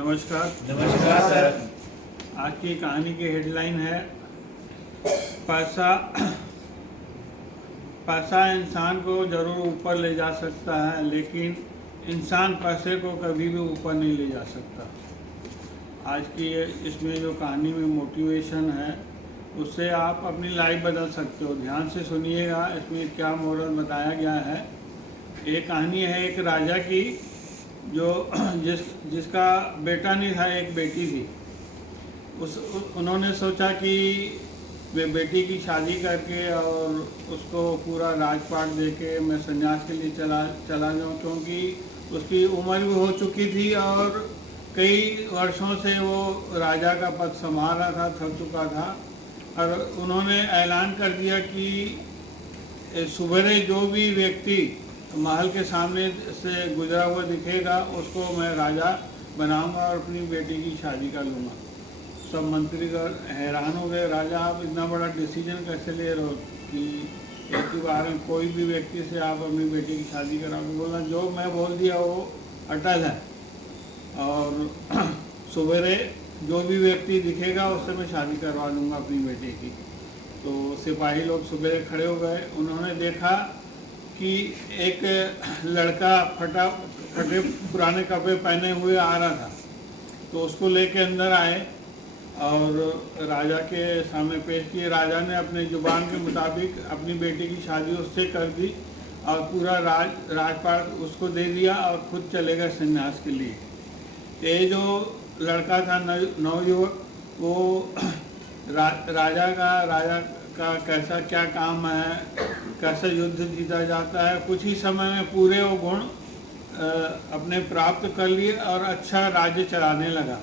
नमस्कार। नमस्कार सर। आज की कहानी की हेडलाइन है पैसा। पैसा इंसान को ज़रूर ऊपर ले जा सकता है, लेकिन इंसान पैसे को कभी भी ऊपर नहीं ले जा सकता। आज की इसमें जो कहानी में मोटिवेशन है, उससे आप अपनी लाइफ बदल सकते हो। ध्यान से सुनिएगा, इसमें क्या मोरल बताया गया है। एक कहानी है एक राजा की, जो जिसका बेटा नहीं था, एक बेटी थी। उन्होंने सोचा कि वे बेटी की शादी करके और उसको पूरा राजपाट देके मैं संन्यास के लिए चला जाऊँ, क्योंकि उसकी उम्र भी हो चुकी थी और कई वर्षों से वो राजा का पद संभाल रहा था, थक चुका था। और उन्होंने ऐलान कर दिया कि सुबह जो भी व्यक्ति महल के सामने से गुजरा हुआ दिखेगा, उसको मैं राजा बनाऊंगा और अपनी बेटी की शादी कर लूँगा। सब मंत्रीगण हैरान हो गए, राजा आप इतना बड़ा डिसीजन कैसे ले रहे हो कि एक ही बार में कोई भी व्यक्ति से आप अपनी बेटी की शादी कराओगे। बोला जो मैं बोल दिया वो अटल है, और सवेरे जो भी व्यक्ति दिखेगा उससे मैं शादी करवा लूँगा अपनी बेटी की। तो सिपाही लोग सवेरे खड़े हो गए। उन्होंने देखा कि एक लड़का फटे पुराने कपड़े पहने हुए आ रहा था, तो उसको लेके अंदर आए और राजा के सामने पेश किए। राजा ने अपने जुबान के मुताबिक अपनी बेटी की शादी उससे कर दी और पूरा राजपाट उसको दे दिया और खुद चले गए संन्यास के लिए। ये जो लड़का था नवयुवक, वो राजा का कैसा क्या काम है, कैसे युद्ध जीता जाता है, कुछ ही समय में पूरे वो गुण अपने प्राप्त कर लिए और अच्छा राज्य चलाने लगा।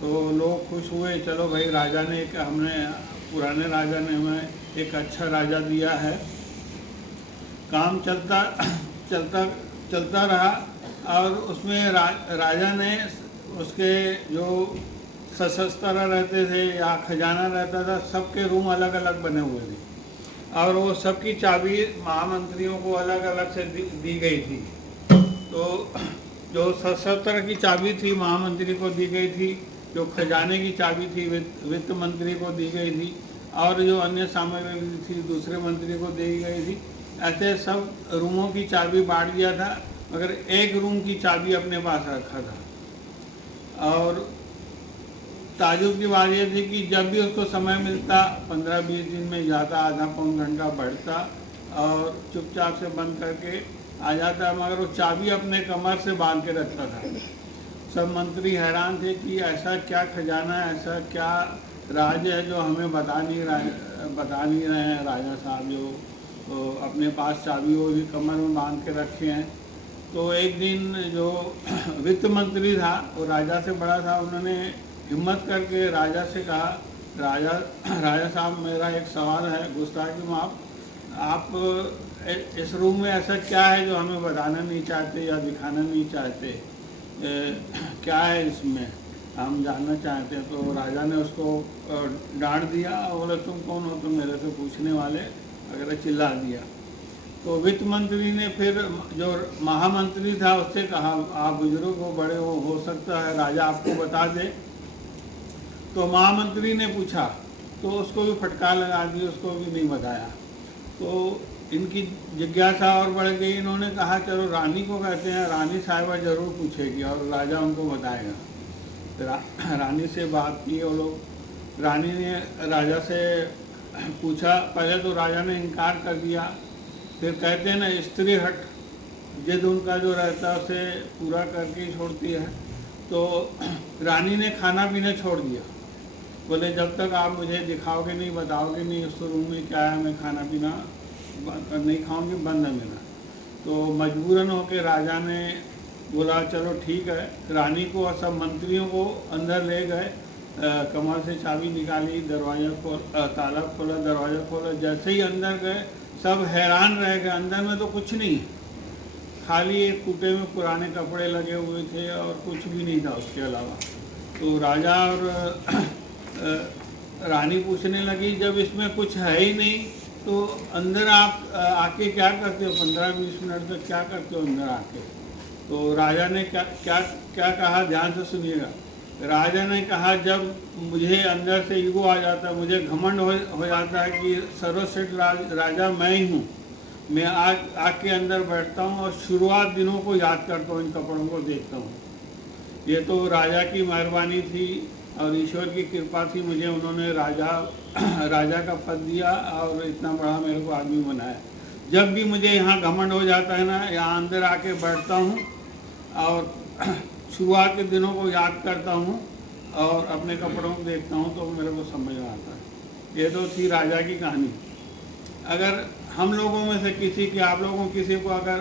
तो लोग खुश हुए, चलो भाई राजा ने पुराने राजा ने हमें एक अच्छा राजा दिया है। काम चलता रहा और उसमें राजा ने उसके जो सशस्त्र रहते थे या खजाना रहता था, सबके रूम अलग अलग बने हुए थे और वो सबकी चाबी महामंत्रियों को अलग अलग से दी गई थी। तो जो सशस्त्र की चाबी थी महामंत्री को दी गई थी, जो खजाने की चाबी थी वित्त मंत्री को दी गई थी, और जो अन्य सामग्री थी दूसरे मंत्री को दी गई थी। ऐसे सब रूमों की चाबी बांट दिया था, मगर एक रूम की चाबी अपने पास रखा था। और ताजुब की बात यह थी कि जब भी उसको समय मिलता 15-20 दिन में जाता, आधा पौन घंटा बढ़ता और चुपचाप से बंद करके आ जाता, मगर वो चाबी अपने कमर से बांध के रखता था। सब मंत्री हैरान थे कि ऐसा क्या खजाना है, ऐसा क्या राज है जो हमें बता नहीं रहे हैं राजा साहब, जो तो अपने पास चाबी वो भी कमर में बांध के रखे हैं। तो एक दिन जो वित्त मंत्री था, वो राजा से बड़ा था, उन्होंने हिम्मत करके राजा से कहा, राजा साहब मेरा एक सवाल है, गुस्ताखी माफ, आप इस रूम में ऐसा क्या है जो हमें बताना नहीं चाहते या दिखाना नहीं चाहते, क्या है इसमें, हम जानना चाहते हैं। तो राजा ने उसको डांट दिया, बोले तुम कौन हो, तुम मेरे से पूछने वाले, अगर चिल्ला दिया। तो वित्त मंत्री ने फिर जो महामंत्री था उससे कहा, आप बुजुर्ग हो, बड़े हो सकता है राजा आपको बता दे। तो महामंत्री ने पूछा तो उसको भी फटकार लगा दी, उसको भी नहीं बताया। तो इनकी जिज्ञासा और बढ़ गई। इन्होंने कहा चलो रानी को कहते हैं, रानी साहिबा जरूर पूछेगी और राजा उनको बताएगा। रानी से बात की वो लोग। रानी ने राजा से पूछा, पहले तो राजा ने इनकार कर दिया, फिर कहते हैं ना स्त्री हट, जिद उनका जो रहता है उसे पूरा करके ही छोड़ती है। तो रानी ने खाना पीना छोड़ दिया, बोले जब तक आप मुझे दिखाओगे नहीं, बताओगे नहीं उस रूम में क्या है, मैं खाना पीना नहीं खाऊंगी, बंद है मेरा। तो मजबूरन होकर राजा ने बोला चलो ठीक है। रानी को और सब मंत्रियों को अंदर ले गए, कमर से चाबी निकाली, ताला खोला, दरवाज़ा खोला। जैसे ही अंदर गए सब हैरान रह गए, अंदर में तो कुछ नहीं, खाली एक कूटे में पुराने कपड़े लगे हुए थे और कुछ भी नहीं था उसके अलावा। तो राजा और रानी पूछने लगी, जब इसमें कुछ है ही नहीं तो अंदर आप आके क्या करते हो, 15-20 मिनट तक क्या करते हो अंदर आके। तो राजा ने क्या कहा, ध्यान से सुनिएगा। राजा ने कहा, जब मुझे अंदर से ईगो आ जाता है, मुझे घमंड हो जाता है कि सर्वश्रेष्ठ राजा मैं ही हूँ, मैं आग के अंदर बैठता हूँ और शुरुआत दिनों को याद करता हूँ, इन कपड़ों को देखता हूँ। ये तो राजा की मेहरबानी थी और ईश्वर की कृपा थी, मुझे उन्होंने राजा का पद दिया और इतना बड़ा मेरे को आदमी बनाया। जब भी मुझे यहाँ घमंड हो जाता है ना, यहाँ अंदर आके बैठता हूँ और शुरुआत के दिनों को याद करता हूँ और अपने कपड़ों को देखता हूँ तो मेरे को समझ में आता है। ये तो थी राजा की कहानी। अगर हम लोगों में से किसी की, आप लोगों किसी को अगर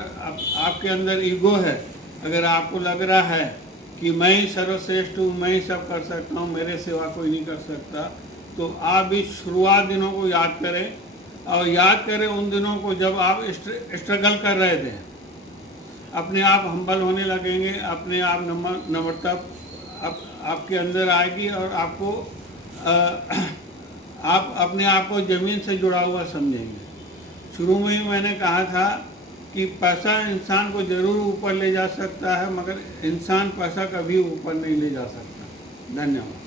आपके अंदर ईगो है, अगर आपको लग रहा है कि मैं ही सर्वश्रेष्ठ हूँ, मैं ही सब कर सकता हूँ, मेरे सिवा कोई नहीं कर सकता, तो आप इस शुरुआत दिनों को याद करें और याद करें उन दिनों को जब आप स्ट्रगल कर रहे थे। अपने आप हम्बल होने लगेंगे, अपने आप नम्रता आपके अंदर आएगी और आपको आप अपने आप को ज़मीन से जुड़ा हुआ समझेंगे। शुरू में ही मैंने कहा था कि पैसा इंसान को ज़रूर ऊपर ले जा सकता है, मगर इंसान पैसा कभी ऊपर नहीं ले जा सकता। धन्यवाद।